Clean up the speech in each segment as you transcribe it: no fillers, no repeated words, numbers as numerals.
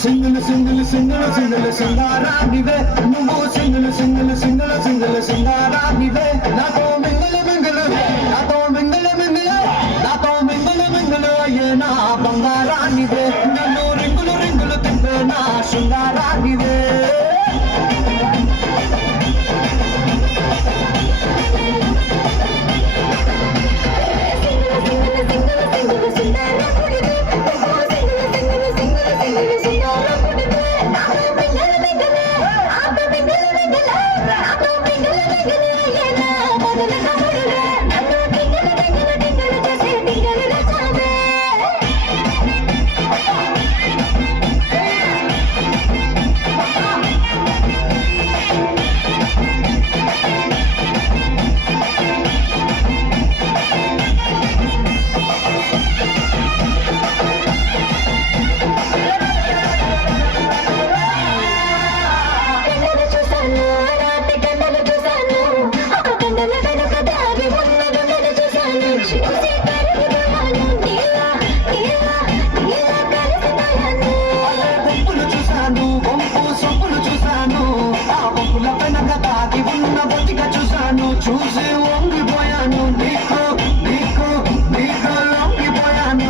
single single single single సింగారానివే నువ్వు single single single single సింగారానివే నాతో మింగిల్ మింగిల్ నాతో మింగిల్ మింగిల్ నాతో మింగిల్ మింగిల్ అయ్యే నా బంగారానివే నన్ను రింగులు రింగులు తిప్పే నా శృంగారానివే చూసి వంగిపోయాను నీకు నీకు నీకు లొంగిపోయాను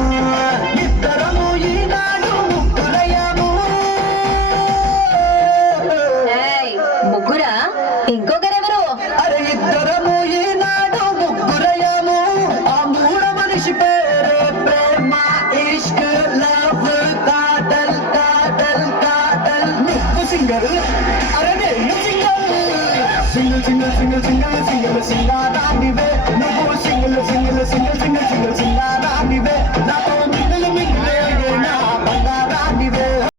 ఇద్దరము ఈనాడు ముగ్గురయ్యాము ముగ్గురా ఇంకొకరెవరు అరే ఇద్దరము ఈనాడు ముగ్గురయ్యాము ఆ మూడ మనిషి పేరే ప్రేమ ఇష్క్ లవ్ కాటల్ కాటల్ కాటల్ నువ్వు సింగల్ అరే నేను single single single single single సింగారానివే నువ్వు సింగిల్ సింగిల్ సింగిల్ సింగిల్